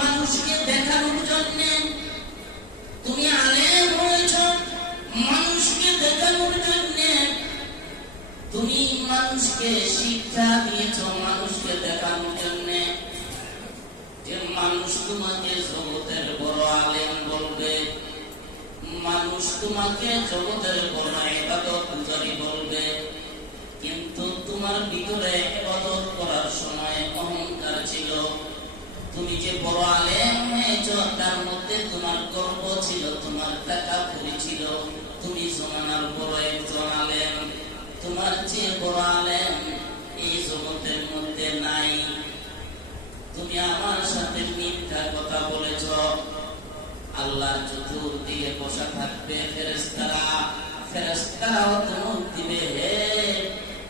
মানুষকে দেখানোর জন্য, তুমি আলেম হয়েছ মানুষকে দেখানোর জন্য, তুমি মানুষকে শিক্ষা দিয়েছ মানুষকে দেখানোর জন্য, যে মানুষ তোমাকে জগতের বড় আলেম বলবে, মানুষ তোমাকে জগতের বড় ইবাদত গুজারি বলবে, কিন্তু তোমার ভিতরে ইবাদত করার সময় অহংকার ছিল। তুমি যে বড় আলেম হয়েছ তার মধ্যে তোমার গর্ব ছিল, তোমার টাকা পরি ছিল, তুমি জমানার বড় একজন আলেম, তোমার যে বড় আলেম এই জগতের মধ্যে নাই। তুমি আমার সাথে মিথ্যা কথা বলেছ। আল্লাহর চতুর্দিকে বসা থাকবে ফেরেশতারা, ফেরেশতারাও ধমক দিবে, হে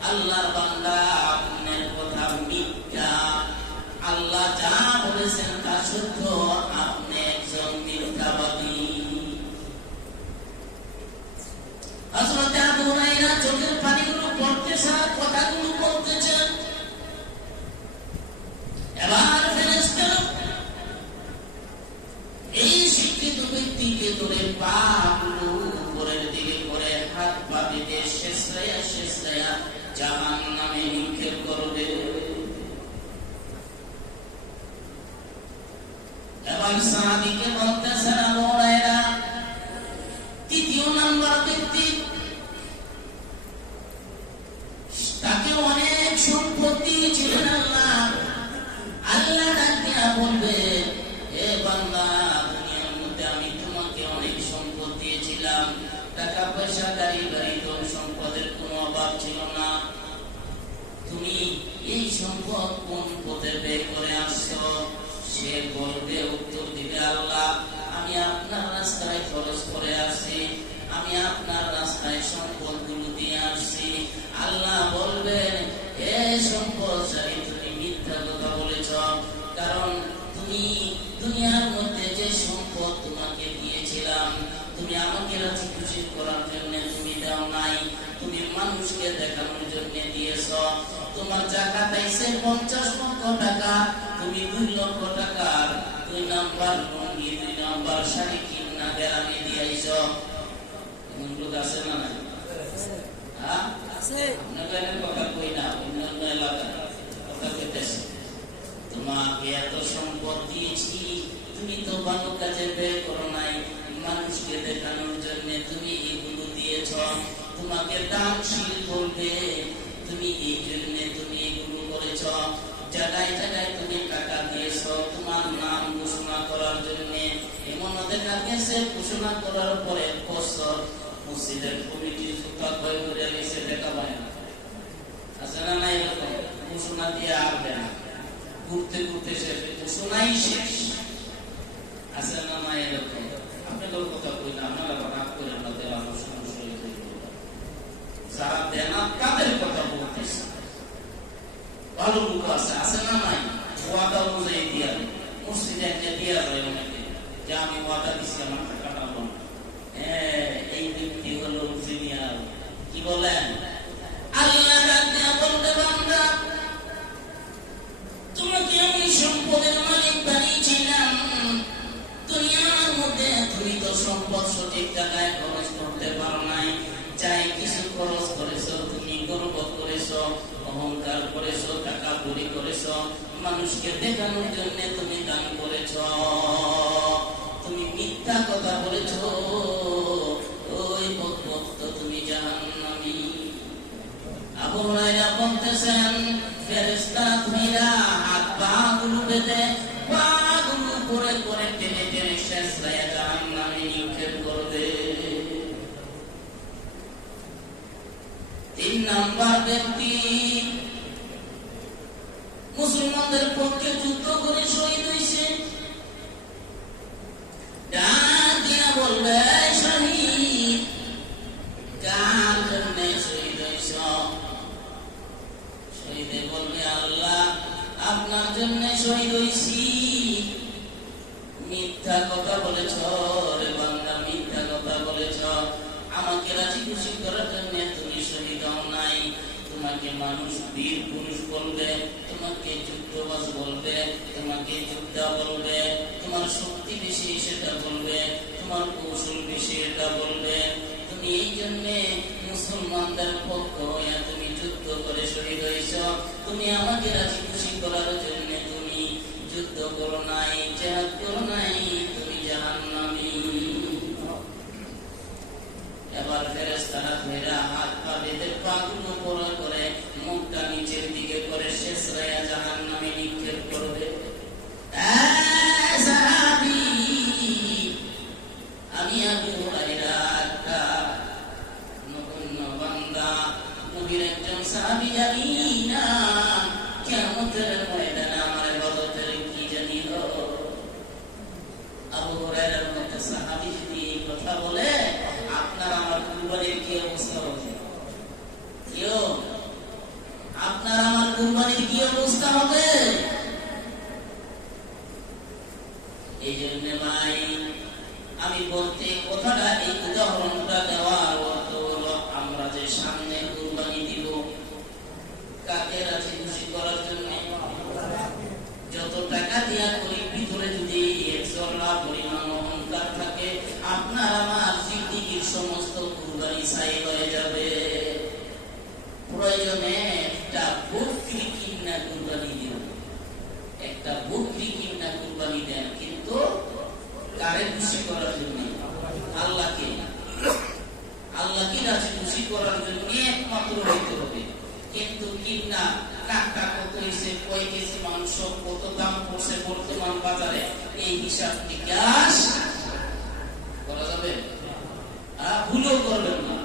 আল্লাহর বান্দা আপনার কথা মিথ্যা, আল্লাহ যা বলেছেন তা সত্য, আপনি একজন মিথ্যাবাদী। হযরত আবু হুরায়রা চোখের পানিগুলো পড়তেছে, কথাগুলো বলতেছেন। এবার ফেরেশতারা এই শিক্ষিত ব্যক্তিকে ধরে পাগুলো উপরের দিকে করে হাত পা বেঁধে শেষরাইয়া শেষরাইয়া জাহান্নামে নিক্ষেপ করবে। এবার সাহাবীকে বলতেছেন আবু হুরায়রা, তৃতীয় নাম্বার ব্যক্তি, তাকে অনেক সম্পত্তি ছিলেন। আল্লাহ ডাকিয়া বলবে, হে বান্দা, দুনিয়ার মধ্যে আমি তোমাকে অনেক সম্পদ দিয়েছিলাম, টাকা পয়সা গাড়ি বাড়ি ধন সম্পদের কোনো অভাব ছিল না, তুমি এই সম্পদ কোন পথে ব্যয় করে আসছো? সে বলবে, উত্তর দিবে, আল্লাহ আমি আপনার রাস্তায় খরচ করে আসছি, আমি আপনার রাস্তায় সম্পদ গুলো দিয়ে আসছি। আল্লাহ বলবেন, এ সম্পদশালী, তুমি মিথ্যা কথা বলেছ, কারণ তুমি দুনিয়ার মধ্যে যে সম্পদ তোমাকে দিয়েছিলাম, তুমি আমাকে রাজি খুশি করার জন্য তুমি দাও নাই, তুমি মানুষকে দেখানোর জন্য দিয়েছ। তোমার জাকাত আইছে 50 লক্ষ টাকা, তুমি 2 লক্ষ টাকার 2 নাম্বার লুঙ্গি 2 নাম্বার শাড়ি কিনা গ্রামে দিয়েছ। এমন লোক আছে না? নাই? হ্যাঁ আছে। আপনাদের কথা কই না, অন্য এলাকায় কথা কইতেছে। তোমাকে এত সম্পদ দিয়েছি, তুমি তো ভালো কাজে ব্যয় করো নাই, মানুষকে দেখানোর জন্য তুমি এগুলো দিয়েছ। তোমাকে দানশীল বলবে, তুমি এই জন্য তুমি এগুলো করেছ। জায়গায় জায়গায় তুমি টাকা দিয়েছ তোমার নাম ঘোষণা করার জন্য। এমন দেখা গেছে ঘোষণা করার পরে বছর মসজিদের কমিটির ফুটপাত বই করে গেছে, দেখা পায় না। আছে না? নাই? এরকম ঘোষণা দিয়ে আর দেয় না, ঘুরতে ঘুরতে শেষ, ঘোষণাই শেষ। আছে না? নাই? এরকম আপনাদের কথা কই না, আপনারা রাগ করেন না, দেওয়া সমস্যা হয়ে যাবে। যারা দেন তাদের কথা বলতেছে, ভালো লোক আছে, আছে না? নাই? ওয়াদা অনুযায়ী দিয়া মসজিদে একটা দিয়া যায় অনেকে, যে আমি ওয়াদা দিচ্ছি আমার টাকা পাবো না। এই ব্যক্তি হলো ইঞ্জিনিয়ার। কি বলেন? আল্লাহ বলতে, বান্দা তোমাকে আমি সম্পদের মালিক বানিয়েছিলাম, দুনিয়ার মধ্যে তুমি তো সম্পদ সঠিক টাকায় খরচ করতে পারো নাই, চাই কিছু খরচ করেছো, তুমি গর্ব করেছো, অহংকার করেছো, টাকা চুরি করেছো, মানুষকে দেখানোর জন্য তুমি দান করেছো, তুমি মিথ্যা কথা বলেছো, ওই বদভক্ত তুমি জাহান্নামী। আবু হুরায়রা বলতেছেন, ফেরেশতারা ধইরা হাত পা গুলো বেঁধে পা গুলো করে করে টেনে টেনে শেষরায়া জাহান্নামে নিক্ষেপ করবে। 3 নাম্বার ব্যক্তি মুসলমানদের পক্ষে যুদ্ধ করে শহীদ হয়েছে, ডাক দিয়া বলবে, শহীদ কার জন্য শহীদ হয়েছ? শহীদে বলবে, আল্লাহ আপনার জন্য শহীদ হয়েছি। মিথ্যা কথা বলেছ রে বান্দা, মিথ্যা কথা বলেছ, আমাকে রাজি খুশি করার জন্য তুমি শহীদ হও নাই। তোমাকে মানুষ বীর পুরুষ বলবে, তোমাকে যুদ্ধবাজ বলবে, তোমাকে যোদ্ধা বলবে, সেটা বলবে, তোমার কৌশল বেশি এটা বলবে। তুমি এই জন্যে মুসলমানদের পক্ষ হইয়া তুমি যুদ্ধ করে শহীদ হয়েছ। তুমি আমাকে রাজি খুশি করার জন্য তুমি যুদ্ধ করো নাই, জিহাদ করো নাই, তুমি জাহান্নামী। এবার ফেরেশতারা ফেরা হাত পা বেঁধে পাগুলো পরে করে মুখটা নিচের দিকে করে শেষ রায়া জাহান্নামে নিক্ষেপ করবে। আমি আবু হুরায়রা একটা নগণ্য বান্দা, নবীর একজন সাহাবী, জানি না কিয়ামতের ময়দানে আমার ইবাদতের কি জানি গো। আবু হুরায়রার মতো সাহাবী যদি এই কথা বলে, আপনার আমার কুরবানির কি অবস্থা হবে? কেউ আপনার আমার কুরবানির কি অবস্থা হবে? এই জন্য ভাই আমি বলতে কথাটা, এই উদাহরণটা দেওয়ার অর্থ হলো আমরা যে সামনে কুরবানি দিব, কাকে রাজি খুশি করার জন্য? যত টাকা দিয়া করি, ভিতরে যদি একজোড়া পরিমাণ অহংকার থাকে, আপনার আমার জিন্দেগীর সমস্ত কুরবানি ছাই হয়ে যাবে। প্রয়োজনে একটা বকরি কিনা কুরবানি দিন, একটা বকরি কিনা কুরবানি দেন, কিন্তু কারে খুশি করার জন্য? আল্লাহকে। আল্লাহকে রাজি খুশি করার জন্য একমাত্র হইতে হবে। কিন্তু কিনা কাকটা কত হয়েছে, কয় কেজি মাংস, কত দাম পড়ছে বর্তমান বাজারে, এই হিসাব নিকাশ করা যাবে? ভুলও করবেন না।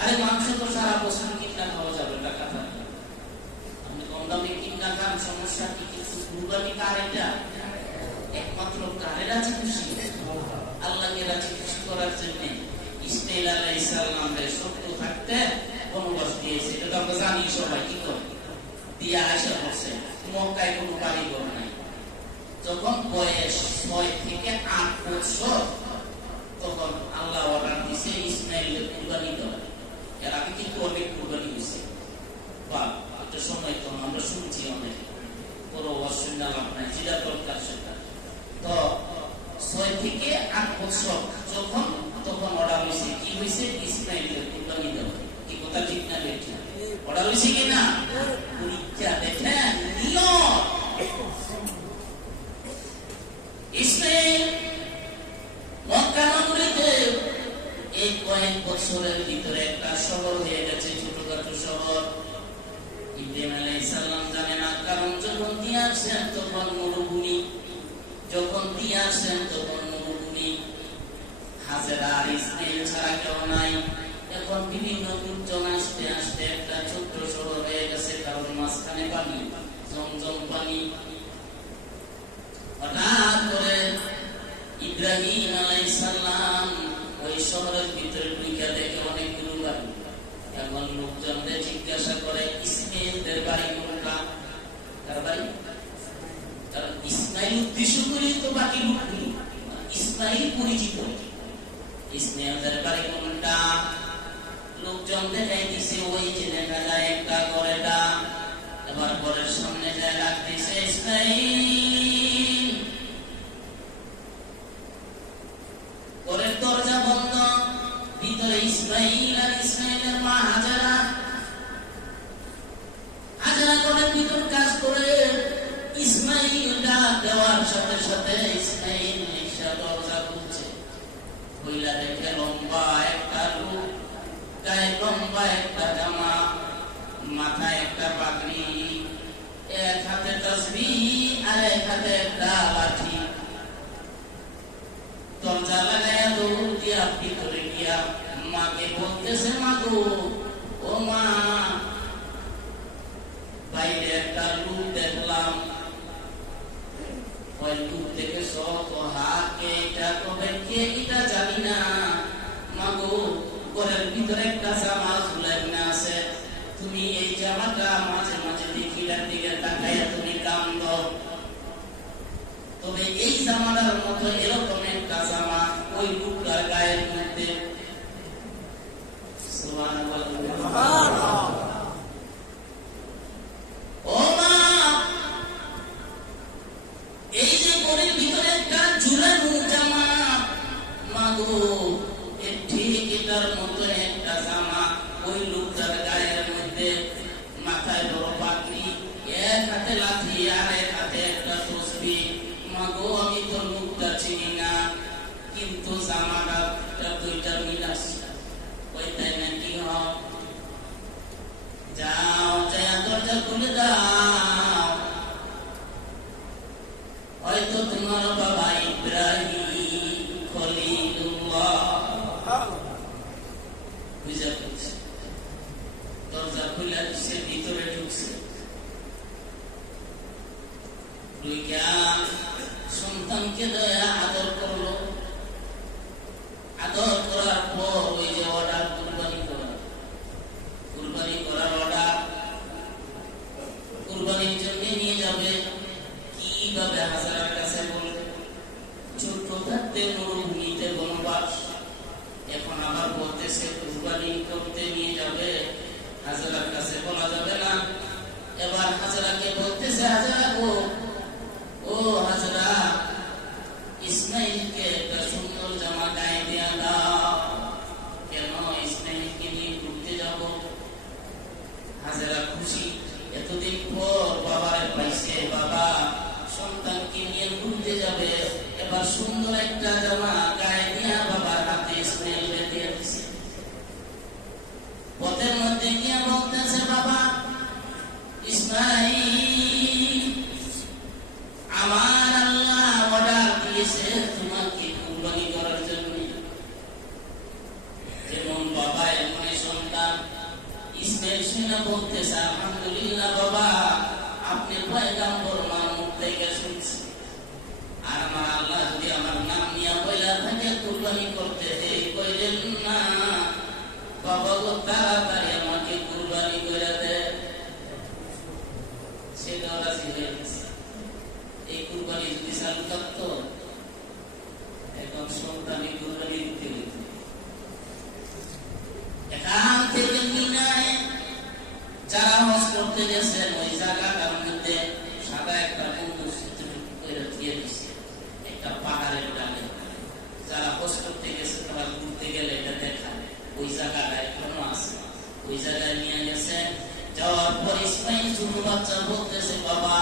আরে মাংস তো সারা বছর কিনা খাওয়া যাবে, টাকা থাকে। আপনি কম দামে কিনা খান, সমস্যা কি? কিছু কুরবানি কার? এটা একমাত্র কারে রাজি খুশি? আল্লাহকে রাজি খুশি করার জন্য ইসমাঈল আলাইহিস সালামের শত্রু থাকতে বনবাস দিয়েছে। এটা তো আমরা জানি সবাই। কি করে দিয়ে আসা হচ্ছে, মক্কায় কোনো কারিগর নাই। যখন বয়স 6 থেকে 8 বছর, তখন আল্লাহ অর্ডার দিয়েছে ইসমাঈলের কুরবানি দেওয়া। এর আগে কিন্তু অনেক কুরবানি হয়েছে, বা একটা সময় তো আমরা শুনছি অনেক, বড় অসুবিধা লাভ নাই, যেটা দরকার সেটা। তো 6 থেকে 8 বছর যখন, তখন অর্ডার হয়েছে, কি হয়েছে? ইসমাঈলের কুরবানি দেওয়া। কি কথা ঠিক না বেঠি? অর্ডার হয়েছে কিনা? পরীক্ষা দেখেন নিয়ম। ইসমাঈল মক্কা নগরীতে এই কয়েক বছরের ভিতরে একটা শহর হয়ে গেছে, ছোটখাটো শহর। ইব্রাহিম আলাইহিস সালাম জানে না, কারণ যখন দিয়ে আসছেন তখন মরুভূমি, যখন দিয়ে আসছেন তখন মরুভূমি, হাজেরা আর ইসমাঈল ছাড়া কেউ নাই। এখন বিভিন্ন লোকজন আসতে আসতে একটা ছোট্ট শহর হয়ে গেছে, কারণ মাঝখানে পানি, জমজম পানি। হঠাৎ করে ইব্রাহিম আলাইহিস সালাম ওই শহরের ভিতরে ঢুকে দেখে অনেকগুলো বাড়ি। এখন লোকজনদের জিজ্ঞাসা করে, ইসমাঈলদের বাড়ি কোনটা? তার বাড়ি? কারণ ইসমাঈল উদ্দেশ্য করে তো বাকি লোকগুলো, ইসমাঈল পরিচিত। ইসমাঈলদের বাড়ি কোনটা? লোকজন দেখাই দিছে, ওই যে দেখা যায় একটা ঘরেটা। এবার ঘরের সামনে যায় ডাক দিছে, ইসমাঈল। ঘরের দরজা বন্ধ, ভিতরে ইসমাঈল আর ইসমাঈলের মা হাজেরা। হাজেরা ঘরের ভিতর কাজ করে। ইসমাঈল ডাক দেওয়ার সাথে সাথে ইসমাঈল নিশা দরজা খুলছে। কইলা দেখে লম্বা একটা লোক, গায়ে লম্বা একটা জামা, মাথায় একটা পাগড়ি, এক হাতে তাসবিহ আর এক হাতে একটা লাঠি। দরজা লাগাইয়া দৌড় দিয়া ভিতরে গিয়া মাকে বলতেছে, মা গো, ও মা, বাইরে একটা লোক দেখলাম। ওই লোক দেখে সব হাকে, এটা তবে কে এটা জানি না। মা গো, ঘরের ভিতরে একটা জামা ঝুলাইনা আছে, তুমি এই জামাটা মাঝে মাঝে দেখিলার দিকে তাকাইয়া তুমি কান্দ। তবে এই জামাটার মতো এরকম একটা জামা ওই লোকটার গায়ের মধ্যে। সুবহানাল্লাহ। ও মা, এই যে ঘরের ভিতরে একটা ঝুলানো জামা, মাগো ঠিক এটার মতো একটা জামা ওই লোকটার গায়ের মধ্যে, মাথায় বড় পাগড়ি, এক হাতে লাঠি আর এক হাতে একটা তসবি। মাগো আমি তো লোকটা চিনি না, কিন্তু জামাটা দুইটার মিল আছে, ওইটাই নাকি হোক। যাও যায়া দরজা খুলে দাও, হয়তো তোমার বাবা ইব্রাহিম খলিলুল্লাহ বুঝা করছে। দরজা খুলে দিচ্ছে, ভিতরে ঢুকছে, সন্তানকে দয়া আদর করলো। আদর করার পর ওই যে অর্ডার কুরবানি করার অর্ডার, কুরবানির জন্য নিয়ে যাবে। কিভাবে হাজারার কাছে বলবে? ছোট্ট থাকতে মরুভূমিতে বনবাস, এখন আবার বলতেছে কুরবানি করতে নিয়ে যাবে। হাজারার কাছে বলা যাবে না। এবার হাজারাকে বলতেছে, হাজারা গো, ও হাজারা, ইসমাইলকে একটা সুন্দর জামা গায়ে দেয়া দাও। কেন? ইসমাইলকে নিয়ে ঘুরতে যাব। হাজারা খুশি, এতদিন পর বাবার পাইছে, বাবা সন্তানকে নিয়ে ঘুরতে যাবে, এবার সুন্দর একটা জামা গায়ে দিয়া বাবার হাতে ইসমাইল দিয়ে দিছে। পথের মধ্যে গিয়ে বলতেছে, বাবা ইসমাইল, আমার আল্লাহ অর্ডার দিয়েছে তোমাকে কুরবানি করার জন্য। যেমন বাবা এমন সন্তান। ইসমাইল শুনে বলতেছে, আলহামদুলিল্লাহ বাবা, আপনি পয়গম্বর মুখ থেকে শুনছি। আর আমার আল্লাহ যদি আমার নাম নিয়ে বইলা থাকে কুরবানি করতে দেরি কইলেন না। বাবা গো, তাড়াতাড়ি আমাকে কুরবানি করে দে। সেটা রাজি হয়ে গেছে। এই কুরবানি যদি চালু থাকতো, এখন সন্তানি কুরবানি দিতে হইত। এখান থেকে মিনায় যারা হজ করতে গেছেন, ওই জায়গাটার মধ্যে সাদা একটা একটা পাহাড়ের ডালে। যারা হজ করতে গেছে তারা ঘুরতে গেলে এটা দেখায়, ওই জায়গাটা এখনো আছে। ওই জায়গায় নিয়ে গেছে। যাওয়ার পর ইসমাইল ছোট বাচ্চা বলতেছে, বাবা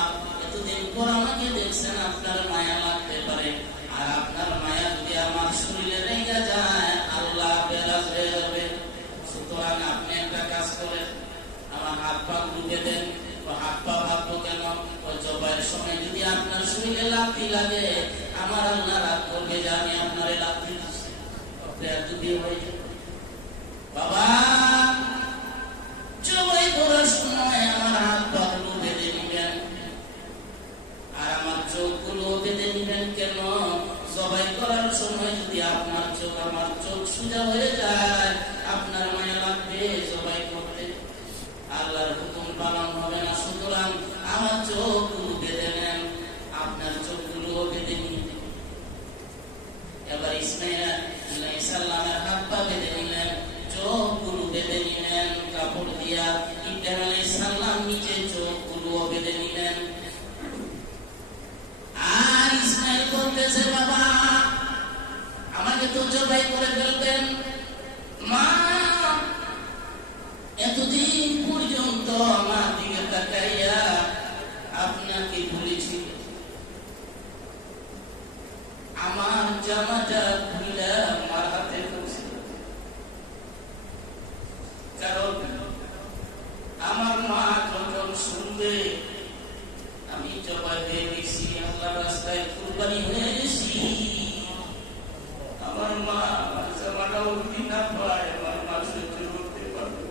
এতদিন পর আমাকে দেখছেন, আপনার মায়া লাগতে পারে। আর আপনার মায়া যদি আমার শরীরে রেখে যায়, আল্লাহ বেরাজ হয়ে যাবে। সুতরাং আপনি একটা কাজ করেন, আমার হাত পা গুঁড়ে দেন। হাত পা ভাববো কেন? জবাইয়ের সময় যদি আপনার শরীরে লাথি লাগে, আমার আল্লাহ রাগ করবে যে আমি আপনারে লাথি দিচ্ছি। যদি হয়ে যায়, বাবা জবাই করার সময় আমার হাত পা গুলো বেঁধে নিবেন, আর আমার চোখ গুলো বেঁধে নিবেন। কেন? জবাই করার সময় যদি আপনার চোখ আমার চোখ সোজা হয়ে যায়, আপনার মায়া লাগবে জবাই করতে, আল্লাহর হুকুম পালন হবে না। সুতরাং আমার চোখগুলো বেঁধে নেন, আপনার চোখগুলো বেঁধে নিন। এবার ইসমাইল আলাইহিস সালামের হাত পা বেঁধে নিলেন, চোখগুলো বেঁধে নিলেন কাপড় দিয়া। ইব্রাহিম আলাইহিস সালাম নিজে চোখগুলো বেঁধে নিলেন। আর ইসমাইল বলতেছে, বাবা আমাকে তো জবাই করে ফেলবেন। মা এতদিন পর্যন্ত আমার দিকে তাকাইয়া আপনাকে বলেছি, আমার জামাটা খুলে আমার হাতে পড়ছে। কারণ আমার মা যখন শুনবে আমি জবাই হয়ে গেছি, আল্লাহ রাস্তায় কুরবানি হয়ে গেছি, আমার মা আমার জামাটা উঠি না পায়, আমার মা সহ্য করতে পারবে।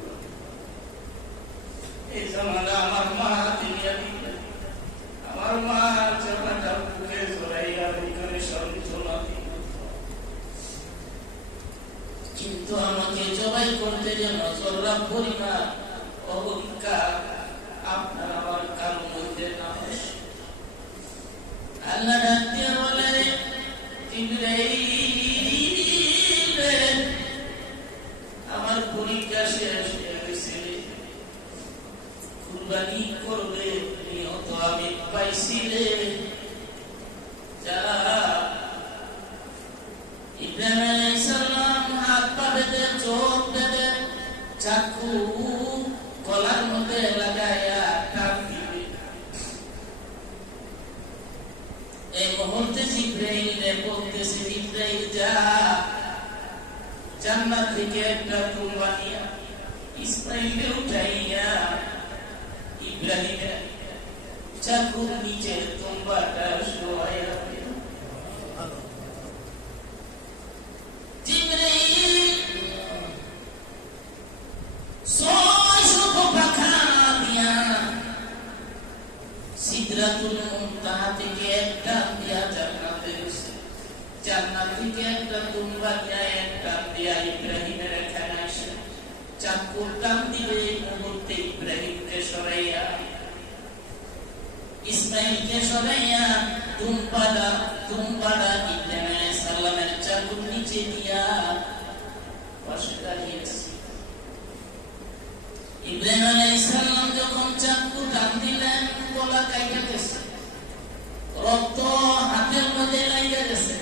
এই জামাটা আমার মা হাতে নিয়ে দিবে, আমার মা জামাটা বুকে জড়াইয়া ভিতরে সঞ্চনা দিবে। কিন্তু আমাকে জবাই করতে যেন জররা পরিমাণ অহংকার আপনার আমার কারো মধ্যে না হয়। আল্লাহ ডাক দিয়ে বলে, জিবরাইল আমার পরীক্ষা শেষ হয়ে গেছে, কুরবানি করবে নিয়ত আমি পাইছি রে। যারা ইব্রাহিম চাকু গলার মধ্যে লাগাইয়া টান দিবে। এই মুহূর্তে জিবরাইল বলতেছে, জিবরাইল যা জান্নাত থেকে একটা তুলবা নিয়া ইসমাইলকে উঠাইয়া ইব্রাহিমের চাকুর নিচে তুলবাটা শোয়াইয়া জিবরাইল 600 পাখা দিয়া সিদরাতুল মুনতাহা থেকে একটা দিয়া জান্নাতে গেছে। জান্নাত থেকে একটা তুলবা দিয়া একটা দিয়া ইব্রাহিমের এখানে আসে চাকুর টান দিবে। এই মুহূর্তে ইব্রাহিমকে সরাইয়া ইসমাইলকে সরাইয়া তুলবাটা ইব্রাহিম আলাইহিস সালামের চাকুর নিচে দিয়া পাশে দাঁড়িয়েছে। ইব্রাহিম আলাইহিস সালাম যখন চাকু টান দিলেন গলা কাইটা গেছে, রক্ত হাতের মধ্যে লাগিয়ে গেছে।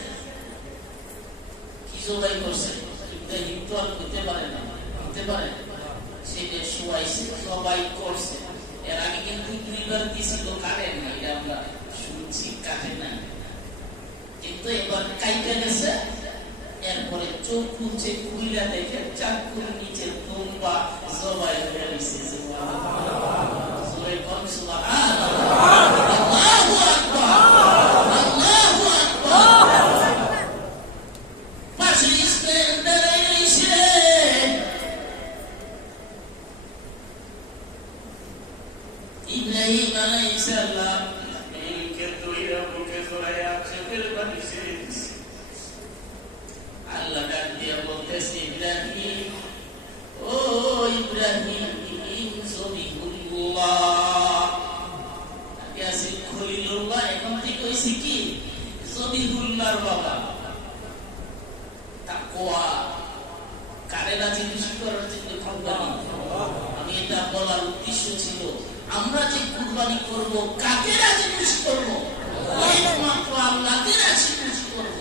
কি জবাই করছে ইব্রাহিম তো আর করতে পারে না, করতে পারে সেটা শুয়াইছে, সবাই করছে। এর আগে কিন্তু দুইবার দিছিল কাটেন না, এটা আমরা শুনছি কাটেন না, কিন্তু এবার কাইটা গেছে। এরপরে চোখ খুলছে, খুইলা দেখে চাকুর নিচে তুলবা জবাই হয়ে গেছে। ইব্রাহিম আলাইহিস সালাম একে তুইরা বুকে জড়াইয়া চোখের পানি ছেড়ে দিছে। আল্লাহ ডাক দিয়া বলতেছে, ইব্রাহিম ও ইব্রাহিম জবিহুল্লাহ। আগে আছে খলিলুল্লাহ, এখন থেকে হইছে কি জবিহুল্লাহর বাবা। তাকওয়া কারে রাজি খুশি করার জন্য কুরবানি। আমি এটা বলার উদ্দেশ্য ছিল, আমরা যে কুরবানি করব কাকে রাজি খুশি করব? একমাত্র আল্লাহকে রাজি খুশি করব,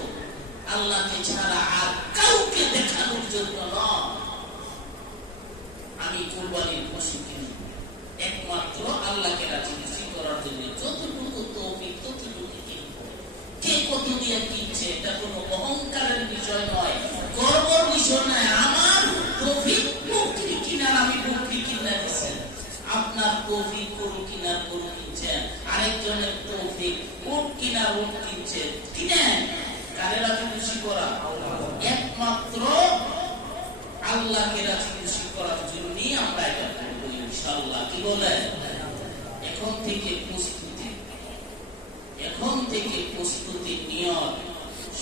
আল্লাহকে ছাড়া আর কাউকে দেখানোর জন্য নয়। আমি কুরবানির পশু কিনি একমাত্র আল্লাহকে রাজি খুশি করার জন্য। যতটুকু তৌফিক ততটুকু কিনব। কে কত দিয়ে কিনছে এটা কোনো অহংকারের বিষয় নয়, গর্বের বিষয় নয়। আমার তৌফিক বকরি কিনার, আমি বকরি কিনা দিচ্ছেন। আপনার তৌফিক গরু কিনার গরু কিনছেন, আরেকজনের তৌফিক ওট কিনার ওট কিনছেন। কিনেন কারে রাজি খুশি করা? একমাত্র আল্লাহকে রাজি খুশি করার জন্যই আমরা এটা করব ইনশাআল্লাহ। কি বলেন? এখন থেকে প্রস্তুতি নিয়ত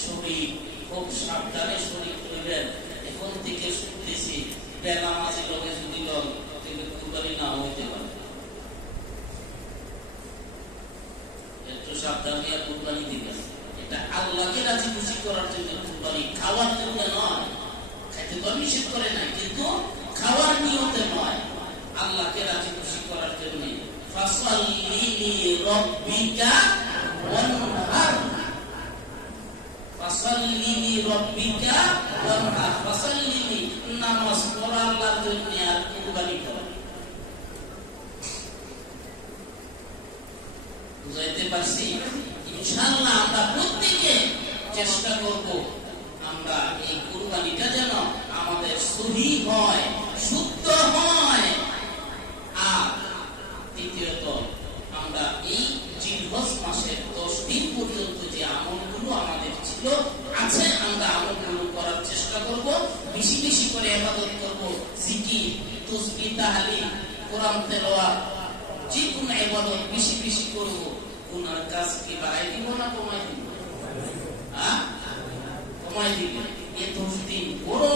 শরীর খুব সাবধানে শরীর করবেন। এখন থেকে শুনতেছি বেলা মাঝে লগে যদি লগ কুরবানি না হইতে পারে, একটু সাবধান নিয়ে কুরবানি দিবেন। এটা আল্লাহকে রাজি খুশি করার জন্য কুরবানি, খাওয়ার জন্য নয়। খাইতে তো নিষেধ করে নাই, কিন্তু খাওয়ার নিয়তে নয়, আল্লাহকে রাজি খুশি করার জন্য। ফাসাল্লি লিরাব্বিকা ওয়ানহার, ফাসাল্লি লিরাব্বিকা ওয়ানহার। ফাসাল্লি নামাজ পড়া আল্লাহর জন্য আর কুরবানি করা। বুঝাইতে পারছি? ইনশাআল্লাহ আমরা প্রত্যেকে চেষ্টা করব আমরা এই কুরবানিটা যেন আমাদের সহি হয়, শুদ্ধ হয়। আর দ্বিতীয়ত আমরা এই জিলহজ মাসের 10 দিন পর্যন্ত যে আমলগুলো আমাদের ছিল আছে, আমরা আমলগুলো করার চেষ্টা করব। বেশি বেশি করে ইবাদত করব, জিকির, তাসবিহ, তাহলিল, কোরআন তেলাওয়াত, যে কোনো ইবাদত বেশি বেশি করব। গুনার কাজ কি বাড়াই দিব না কমাই দিব? কমাই দিব। এই 10 দিন বড়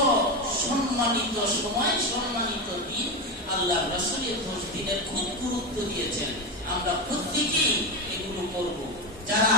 সম্মানিত সময়, সম্মানিত দিন। আল্লাহ রাসূল এই 10 দিনের খুব গুরুত্ব দিয়েছেন। আমরা প্রত্যেকেই এগুলো করব। যারা